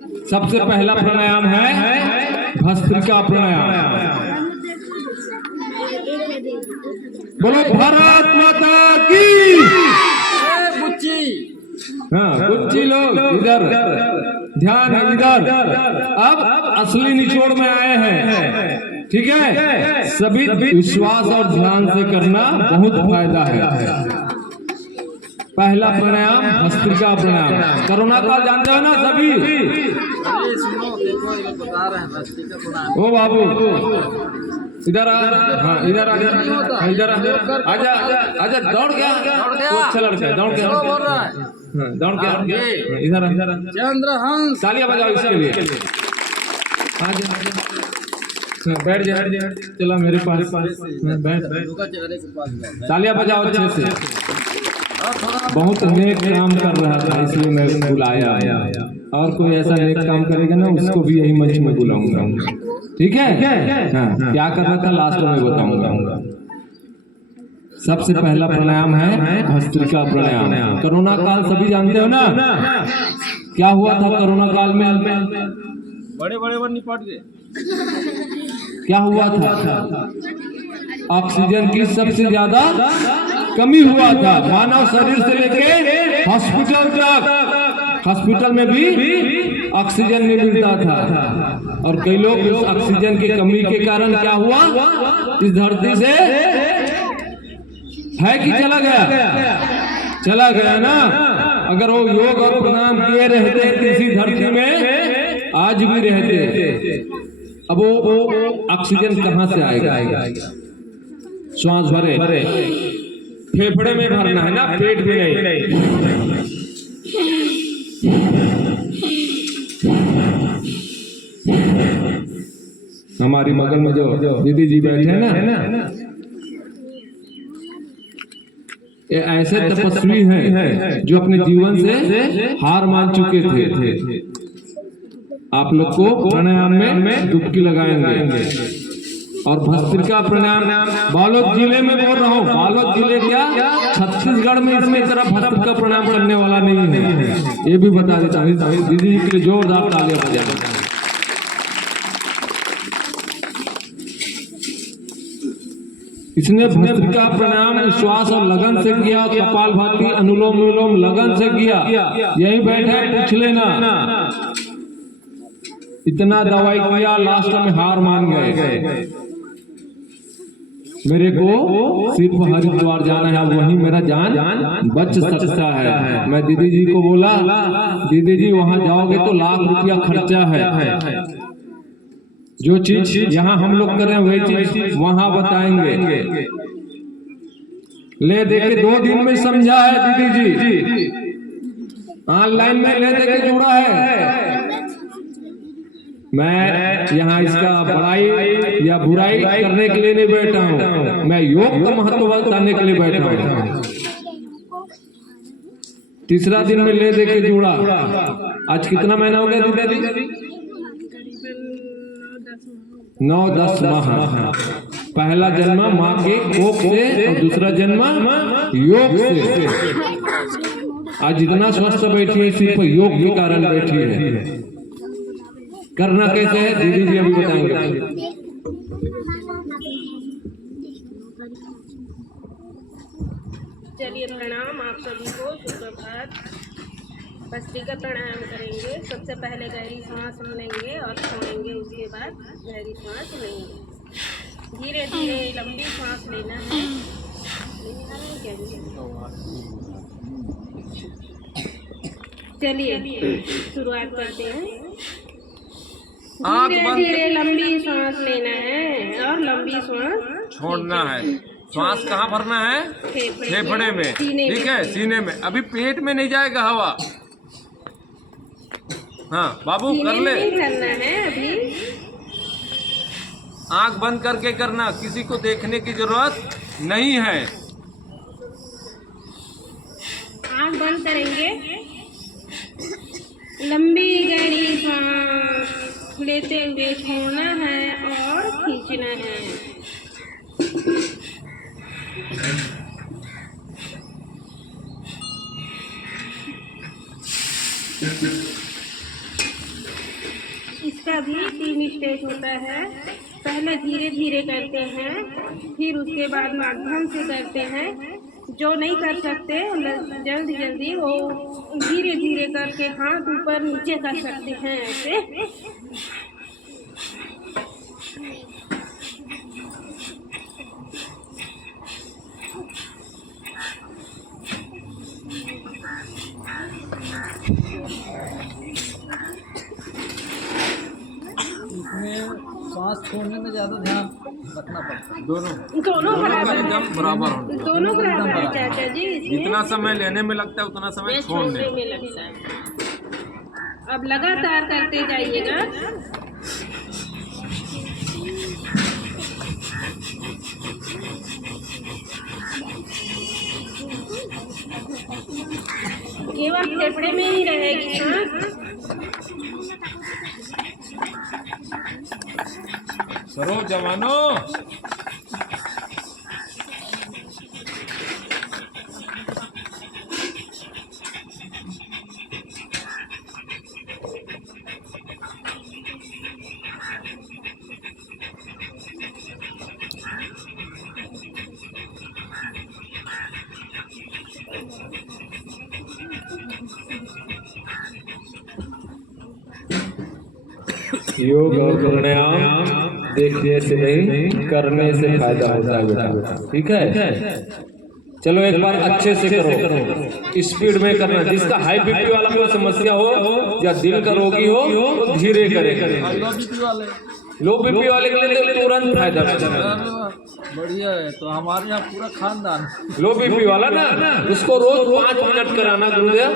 सबसे पहला प्राणायाम है भस्त्रिका प्राणायाम। बोलो भारत माता की। हाँ बुच्ची लोग इधर ध्यान है, इधर। अब असली निचोड़ में आए हैं, ठीक है। सभी विश्वास और ध्यान से करना बहुत फायदा है। पहला प्राणायाम भस्त्रिका प्राणायाम। कोरोना काल जानते हो ना सभी। ओ बाबू इधर आ, हाँ इधर आ, इधर आजा आजा। दौड़ गया वो अच्छा लड़का है, दौड़ गया, दौड़ गया। इधर चंद्रहंस, तालियां बजाओ इसके लिए। आजा बैठ जा, चला मेरे पास बैठ, तालियां बजाओ अच्छे से। बहुत नेक काम कर रहा था इसलिए मैं बुलाया, और कोई ऐसा नेक काम करेगा ना उसको भी यही मंच में बुलाऊंगा, ठीक है। हाँ क्या कर रहा था लास्ट में बताऊंगा। सबसे पहला प्राणायाम है भस्त्रिका प्राणायाम। कोरोना काल सभी जानते हो ना, क्या हुआ था कोरोना काल में? बड़े बड़े निपट गए। क्या हुआ था? ऑक्सीजन की सबसे ज्यादा कमी हुआ था मानव शरीर से लेके हॉस्पिटल तक। हॉस्पिटल में भी ऑक्सीजन नहीं मिलता था, और कई लोग इस ऑक्सीजन की कमी के कारण क्या हुआ, इस धरती से है कि चला गया? चला गया ना। अगर वो योग और प्राणायाम किए रहते किसी धरती में आज भी रहते। अब वो ऑक्सीजन कहाँ से आएगा? श्वास भरे फेफड़े में भरना है ना, पेट में नहीं। हमारी बगल में जो दीदी जी बैठे हैं ना, ये ऐसे तपस्वी हैं जो अपने जीवन से हार मान चुके थे। आप लोग को प्राणायाम में डुबकी लगाएंगे। और भस्त्रिका प्राणायाम बालोद जिले में बोल रहा हूँ, बालोद जिले क्या छत्तीसगढ़ में इसमें तरफ भस्त्रिका प्राणायाम करने वाला नहीं है, ये भी बता देता हूँ। दीदी जी के लिए जोरदार तालियां बजाएं। इसने भस्त्रिका प्राणायाम श्वास और लगन से किया, कपालभाति अनुलोम विलोम लगन से किया। यही बैठे पूछ लेना। इतना दवाई किया लास्ट में हार मान गए। मेरे को सिर्फ हरिद्वार जाना है, वहीं मेरा जान बच सकता है। मैं दीदी जी को बोला, दीदी जी वहां जाओगे तो लाख रुपया खर्चा है। जो चीज यहाँ हम लोग कर रहे हैं वही चीज वहां बताएंगे। ले देके 2 दिन में समझा है दीदी जी, ऑनलाइन में ले देके जुड़ा है। मैं यहाँ इसका बड़ाई या बुराई करने के लिए नहीं बैठा हूँ, मैं योग का महत्व बताने के लिए बैठा हूँ। तीसरा दिन में ले देके जुड़ा। आज कितना महीना हो गया दीदी? 9-10 माह। पहला जन्म माँ के कोख से और दूसरा जन्म योग से। आज इतना स्वस्थ बैठी है सिर्फ योग के कारण बैठी है। करना कैसे है दीदी जी अभी बताएंगे। चलिए प्रणाम आप सभी को, सुप्रभात। भस्त्रिका प्राणायाम करेंगे। सबसे पहले गहरी सांस हम लेंगे और छोड़ेंगे, उसके बाद गहरी सांस लेंगे। धीरे धीरे लंबी सांस लेना है। चलिए शुरुआत करते हैं। धीरे धीरे लंबी सांस लेना है और लंबी सांस छोड़ना है। श्वास कहाँ भरना है? फेफड़े में, ठीक है, सीने में। अभी पेट में नहीं जाएगा हवा। हाँ बाबू कर ले। करना है अभी। आंख बंद करके करना, किसी को देखने की जरूरत नहीं है। आंख बंद करेंगे। लंबी गहरी सांस लेते हुए छोड़ना है और खींचना है। इसका भी 3 स्टेज होता है। पहले धीरे धीरे करते हैं, फिर उसके बाद माध्यम से करते हैं। जो नहीं कर सकते जल्दी जल्दी वो धीरे धीरे करके हाथ ऊपर नीचे कर सकते हैं ऐसे। सांस छोड़ने में ज्यादा ध्यान रखना पड़ता है। दोनों बराबर बराबर दोनों बराबर है चाचा जी। जितना समय लेने में लगता है उतना समय छोड़ने में लगता है। अब लगातार करते जाइएगा। केवल फेफड़े में ही रहेगी सांस। करो जवानों। योग और प्राणायाम देखने से नहीं करने से फायदा होता है बेटा, ठीक है। चलो एक बार अच्छे से करो, स्पीड में करना। जिसका हाई बीपी वाला कोई समस्या हो या दिल का रोगी हो तो धीरे करे। लो बीपी वाले के लिए तुरंत फायदा मिलेगा। बढ़िया है। तो हमारे यहाँ पूरा खानदान लो बीपी वाला ना, उसको रोज 5 मिनट कराना गुरुदेव।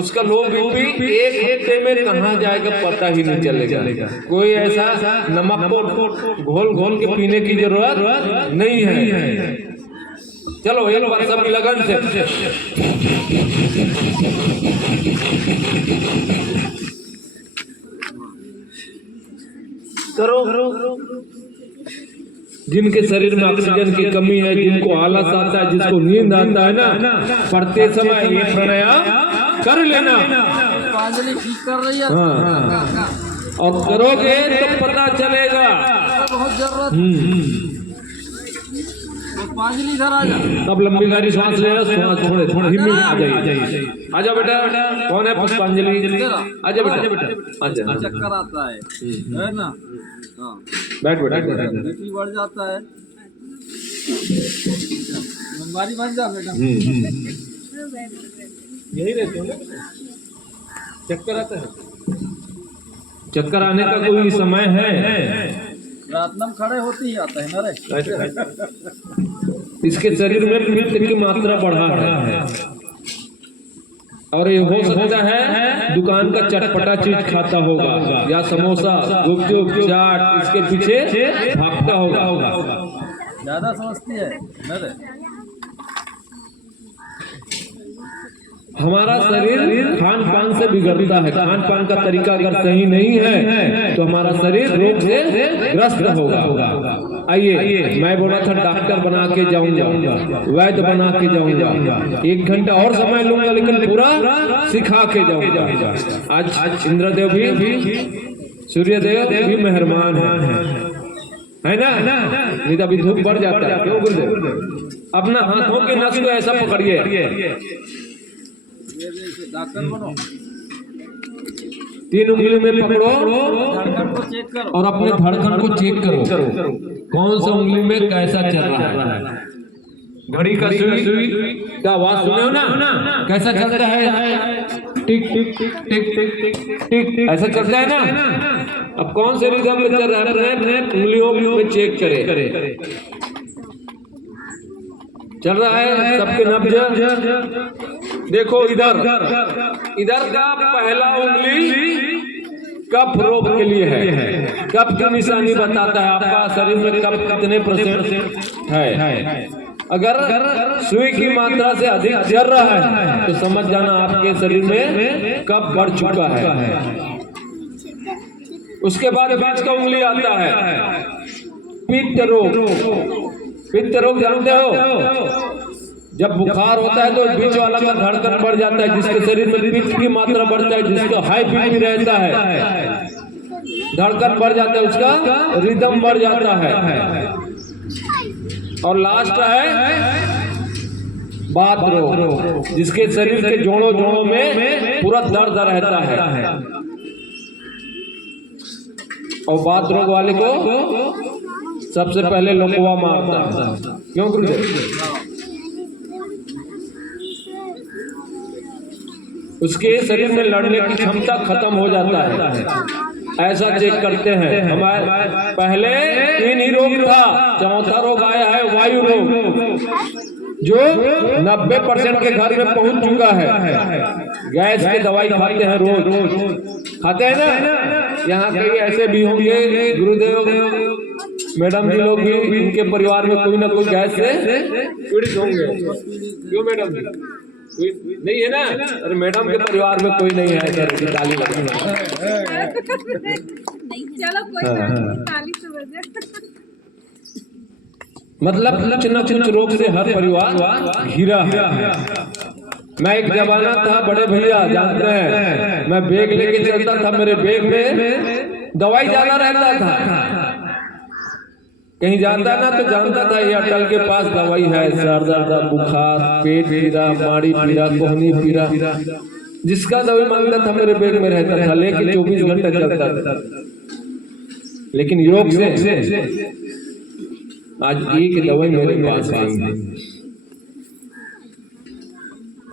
उसका लो बीपी 1 हफ्ते में कहाँ जाएगा पता ही नहीं चलेगा। कोई ऐसा नमक को घोल घोल के पीने की जरूरत नहीं है। चलो एक बार सब लगन से करो। जिनके शरीर में ऑक्सीजन की कमी है, जिनको आलस आता है, जिसको नींद आता है ना, पढ़ते समय ये प्राणायाम कर लेना। पांजलि ठीक कर रही है। हाँ। और करोगे तो पता चलेगा। बहुत जरूरत। पांजलि इधर आ जा। अब लंबी गाड़ी सांस ले, सांस थोड़े थोड़े हिम्मत आ जाइए। आजा बेटा, कौन है पुष्पांजलि? आजा बेटा, आजा। चक्कर आता है ना। हाँ बैठ बेटा, बीपी बढ़ जाता है। बीमारी बन जा बेटा। यही रहते हो। चक्कर आता है। चक्कर आने का कोई समय है? रात में खड़े होती ही आता है ना रे। इसके शरीर में पित्त की मात्रा बढ़ा है और ये हो सकता है दुकान का चटपटा चीज खाता होगा या समोसा, गुपचुप, चाट, इसके पीछे भागता होगा। ज्यादा समझती है ना रे। हमारा शरीर खान पान से बिगड़ता है। खान पान का तरीका अगर सही नहीं है तो हमारा शरीर रोग से ग्रस्त होगा। आइए, मैं बोला था डॉक्टर बना के जाऊंगा, वैद्य बना के जाऊंगा, 1 घंटा और समय लूंगा, लेकिन पूरा सिखा के जाऊंगा। आज इंद्रदेव भी, सूर्यदेव भी मेहरबान है ना। नहीं तो अभी धूप बढ़ जाता है। क्यों गुरुदेव? अपना हाथों के नस को ऐसा पकड़िए, डॉक्टर बनो। 3 उंगली में पकड़ो धड़कन को चेक करो और अपने धड़कन को चेक करो। कौन सा उंगली में कैसा चल रहा है। घड़ी का सुई का आवाज सुने हो ना, कैसा चल रहा है? टिक टिक टिक टिक टिक टिक, ऐसा चलता है ना। अब कौन से रिदम में चल रहा है, उंगलियों में चेक करे। चल रहा है सबके नब्ज। देखो इधर का पहला उंगली कफ रोग के लिए है। कफ की निशानी बताता है आपका शरीर में कफ कितने % है। अगर सुई की मात्रा से अधिक जल रहा है तो समझ जाना आपके शरीर में कफ बढ़ चुका है। उसके बाद बीच का उंगली आता है पित्त रोग। पित्त रोग जानते हो? जब बुखार होता है तो बीच वाला का धड़कन बढ़ जाता है, जिसके शरीर में पित्त की मात्रा बढ़ता है, जिसका हाई बीपी रहता है। धड़कन बढ़ जाता है, उसका रिदम बढ़ जाता है। और लास्ट है बात रोग, जिसके शरीर के जोड़ों जोड़ों में पूरा दर्द रहता है। और बात रोग वाले को सबसे पहले लकवा मारता है। क्यों गुरुदेव? उसके शरीर में लड़ने की क्षमता खत्म हो जाता है। ऐसा चेक करते हैं। हमारे पहले 3 ही रोग था, चौथा रोग आया है वायु रोग, जो 90% के घर में पहुंच चुका है। गैस की दवाई खाते हैं, रोज खाते हैं ना। यहाँ कई ऐसे भी होंगे गुरुदेव, मैडम जी लोग भी, इनके परिवार में कोई ना कोई गैस से पीड़ित होंगे। क्यों मैडम जी? नहीं है ना? अरे मैडम के परिवार में कोई नहीं है, ताली लगाना। चलो कोई ताली से बजे। मतलब चिन्ह रोग से हर परिवार घिरा है। मैं एक जमाना था, बड़े भैया जानते हैं, मैं बैग लेके चलता था, मेरे बैग में दवाई ज्यादा रहता था। कहीं जाता ना तो जानता था ये अटल के पास दवाई है, सर दर्द, बुखार, पेट पीड़ा, माड़ी पीड़ा, कोहनी पीड़ा, जिसका दवाई मांगता था मेरे बैग में रहता था, लेकिन 24 घंटे चलता था। लेकिन योग से आज एक दवाई मेरे पास आई है।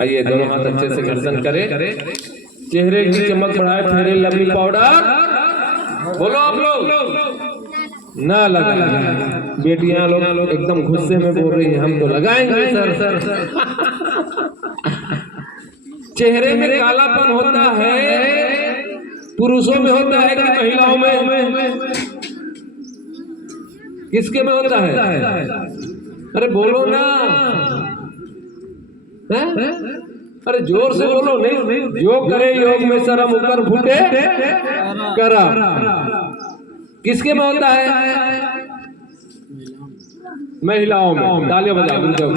आइए दोनों हाथ अच्छे से घर्षण करें, चेहरे की चमक बढ़ाए, फेयर लवली पाउडर बोलो आप लोग ना लगाए। बेटियां लोग एकदम गुस्से में बोल रही है, हम तो लगाएंगे सर। चेहरे में कालापन होता है, पुरुषों में होता है कि महिलाओं में? किसके में होता है? अरे बोलो ना, है? अरे जोर से बोलो। नहीं, जो करे योग में शर्म ऊपर फूटे करा। किसके में होता है? महिलाओं में। तालियां बजाओ।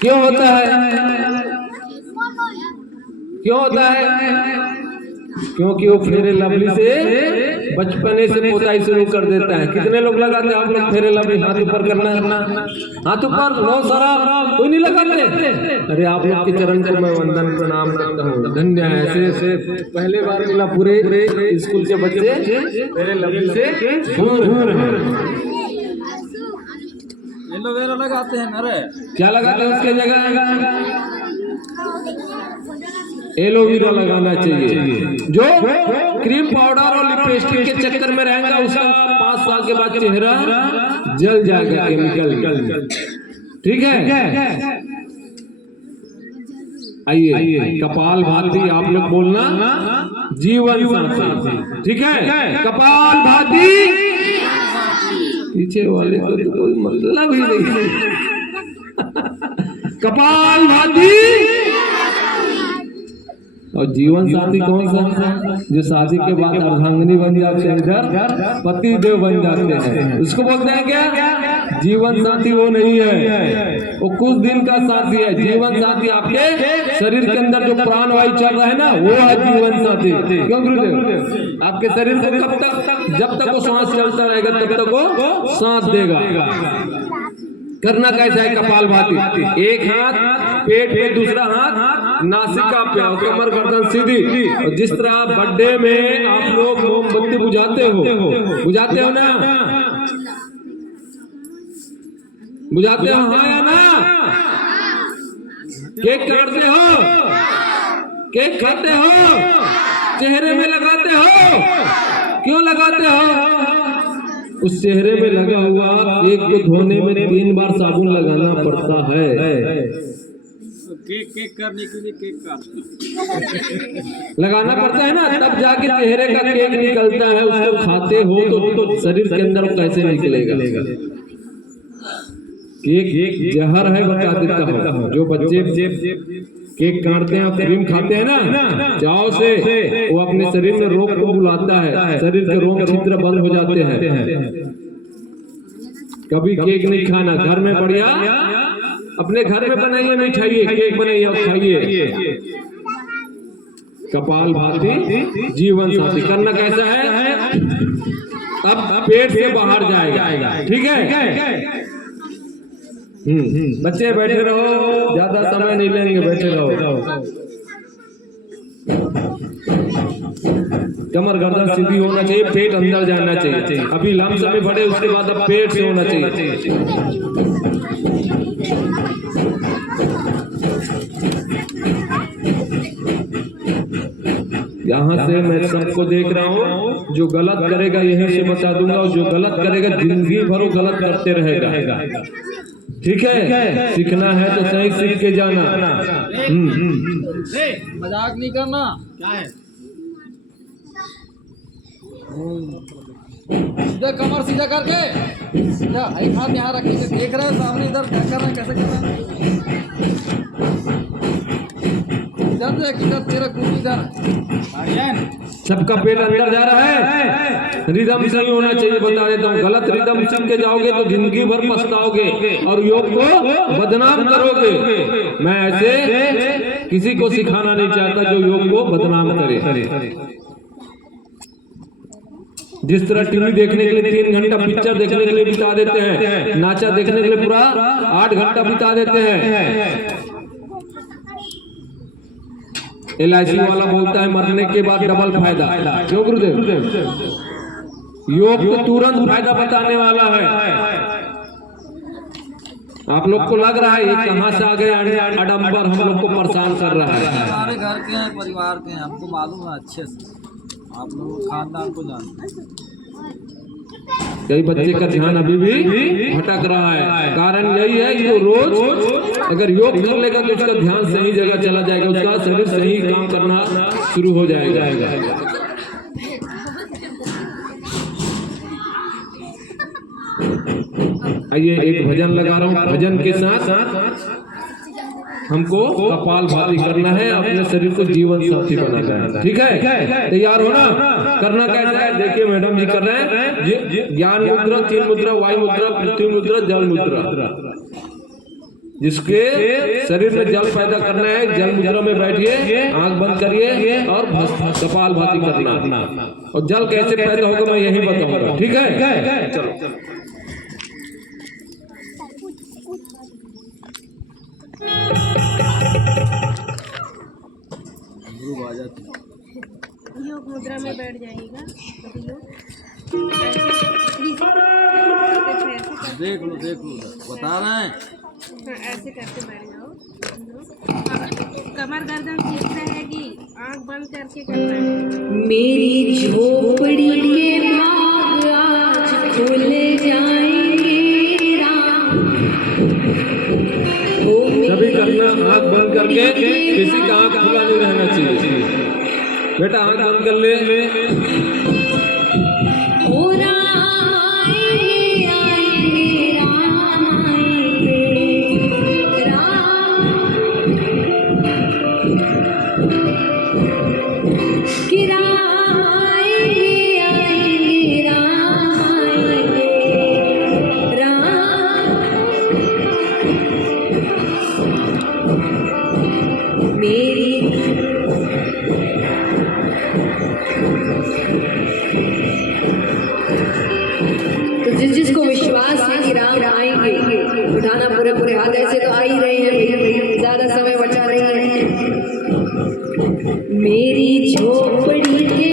क्यों होता है? क्यों होता है? क्योंकि वो फेयर लवली से बचपने से पोताई शुरू कर देता है। कितने लोग लगाते हैं आप लोग फेयर लवली? हाथ ऊपर करना, हाथ ऊपर। नो सारा कोई नहीं लगाते। अरे आप लोग के चरण को मैं वंदन प्रणाम करता हूँ, धन्य है। ऐसे पहले बार मिला पूरे स्कूल के बच्चे फेयर लवली से दूर हैं। एलोवेरा लगाते हैं। अरे क्या लगाते हैं उसके जगह? एलोवेरा लगाना चाहिए। जो क्रीम पाउडर और लिपस्टिक के चक्कर में रहेगा, उसका 5 साल के बाद चेहरा जल जाएगा केमिकल। ठीक है? आइए कपाल भाती आप लोग बोलना, जीवन साथी। ठीक है? कपाल भाती। पीछे वाले को तो कोई मतलब ही नहीं। कपाल भाती। और जीवन साथी कौन सा? जो शादी के बाद अर्धांगिनी बन जाते हैं, इधर पति देव बन जाते हैं, उसको बोलते हैं क्या? जीवन साथी वो नहीं है, वो कुछ दिन का साथी है। जीवन साथी आपके शरीर के अंदर जो प्राण वायु चल रहा है ना, वो है जीवन साथी। क्यों गुरुदेव? आपके शरीर को कब तक, जब तक वो सांस चलता रहेगा तब तक वो साथ देगा। करना कैसा है? कपाल भाती। एक हाथ पेट पे, दूसरा हाथ नासिका पे, और कमर गर्दन सीधी। और जिस तरह आप बर्थडे में आप लोग मोमबत्ती बुझाते हो ना? बुझाते हो हाँ या ना? केक काटते हो, केक खाते हो, चेहरे में लगाते हो। क्यों लगाते हो? उस चेहरे में लगा हुआ केक को धोने में 3 बार साबुन लगाना पड़ता है। केक करने के लिए केक लगाना पड़ता है ना, तब जाके चेहरे का केक निकलता है। उसको खाते हो तो शरीर के अंदर कैसे निकलेगा? केक जहर है, बता देता हूँ। जो बच्चे केक काटते हैं, क्रीम खाते हैं ना चाव से, वो अपने शरीर में रोग को बुलाता है, शरीर के रोग छिद्र बंद हो जाते हैं। कभी केक नहीं खाना। घर में बढ़िया अपने घर में बनाइए, मिठाइए, केक बनाइए और खाइए। कपाल भाती जीवन साथी। करना कैसा है, अब पेट से बाहर जाएगा, ठीक है। बच्चे बैठे रहो, ज्यादा समय नहीं लेंगे, बैठे रहो। कमर गर्दन सीधी होना चाहिए, पेट अंदर जाना चाहिए। अभी लम्स में बढ़े, उसके बाद अब पेट से होना चाहिए। यहाँ से मैं सबको देख रहा हूँ, जो गलत करेगा यहीं से बता दूंगा, और जो गलत करेगा जिंदगी भर वो गलत करते रहेगा, ठीक है। सीखना है तो सही सीख के जाना। मजाक नहीं करना। सीधा कमर सीधा करके, सीधा एक हाथ यहाँ रखेंगे, देख रहे हो सामने इधर क्या कर रहे हैं, कैसे कर रहे हैं। इधर देख, इधर तेरा खून इधर। सबका पेट अंदर जा रहा है, रिदम सही होना चाहिए। बता देता हूँ, गलत रिदम सीख के जाओगे तो जिंदगी भर पछताओगे और योग को बदनाम करोगे। मैं ऐसे किसी को सिखाना नहीं चाहता जो योग को बदनाम करे। जिस तरह टीवी देखने के लिए 3 घंटा, पिक्चर देखने के लिए बिता देते हैं, नाचा देखने के लिए पूरा 8 घंटा बिता देते हैं। LIC वाला बोलता है मरने के बाद डबल फायदा। क्यों गुरुदेव? योग तो तुरंत फायदा बताने वाला है। आप लोग को लग रहा है ये कहाँ से आ गए आडम्बर, हम लोग को परेशान कर रहा है। हमारे घर के हैं, परिवार के हैं, हमको मालूम है अच्छे से। आप लोग खानदान को जानते हैं। कई बच्चे का ध्यान अभी भी भटक रहा है। कारण यही है कि रोज अगर योग कर लेगा तो उसका ध्यान सही जगह चला जाएगा, उसका शरीर सही काम करना शुरू हो जाएगा। आइए एक भजन लगा रहा हूँ, भजन के साथ हमको कपाल भाती करना है, अपने शरीर को जीवन साथी बनाना है, ठीक है। तैयार हो ना? करना कैसा है देखिए, मैडम जी कर रहे हैं। ज्ञान मुद्रा, 3 मुद्रा, वायु मुद्रा, पृथ्वी मुद्रा, जल मुद्रा। जिसके शरीर में जल पैदा करना है, जल मुद्रा में बैठिए, आंख बंद करिए और कपाल भाती करना। और जल कैसे पैदा होगा मैं यही बताऊंगा, ठीक है। चलो योग मुद्रा में बैठ जाइएगा। देख लो बता रहे हैं। हाँ, ऐसे करके बैठ जाओ। कमर गर्दन सीध रहेगी, आंख बंद करके करना है। मेरी झोपड़ी के भाग आज खुल जाएंगे राम। सभी करना, आंख बंद करके, किसी का आंख खुला नहीं रहना चाहिए। बेटा आंख बंद कर ले। ओ राम आएंगे आएंगे राम आएंगे राम, कि राम आएंगे आएंगे राम आएंगे राम। मेरी तो जिसको विश्वास है कि राम आएंगे, उठाना पूरे हाथ, ऐसे तो आ ही रहे हैं भैया, ज्यादा समय बचा नहीं है। मेरी झोपड़ी के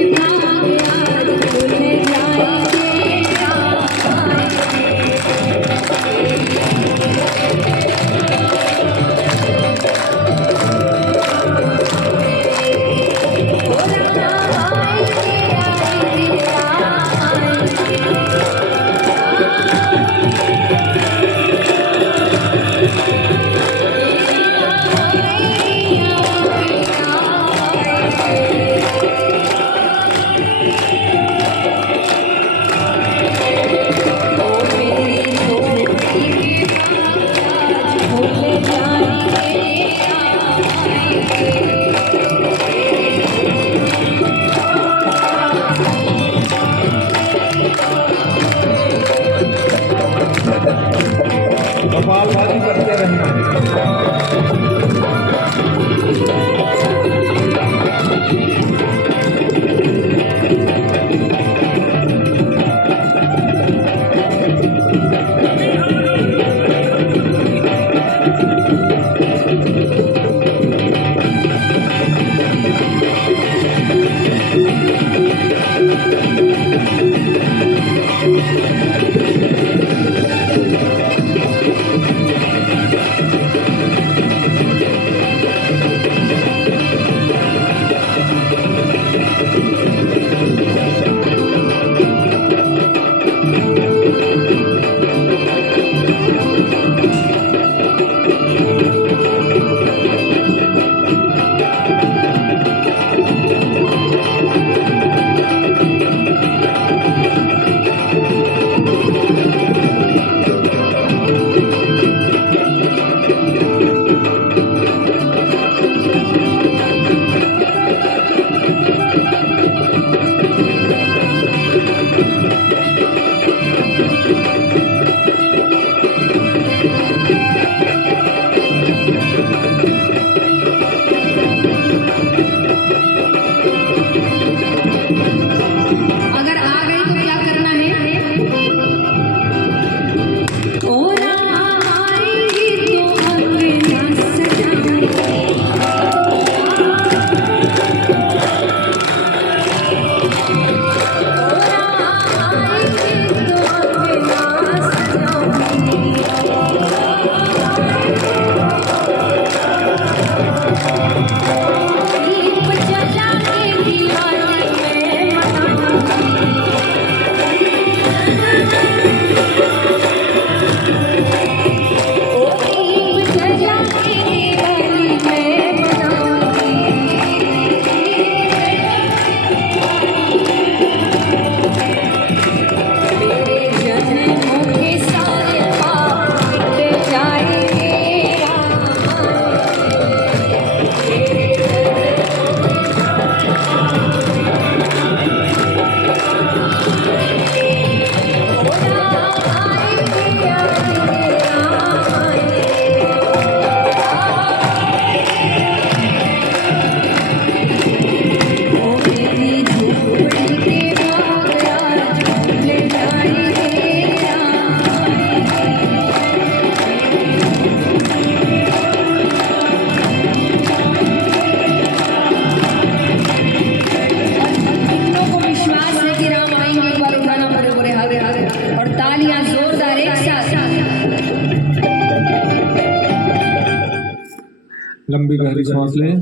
गहरी सांस लें।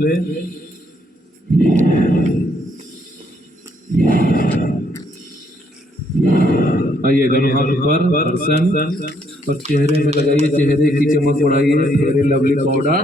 आइए दोनों हाथ ऊपर, घर्षण और चेहरे में लगाइए, चेहरे की चमक बढ़ाइए, फेयर एंड लवली पाउडर।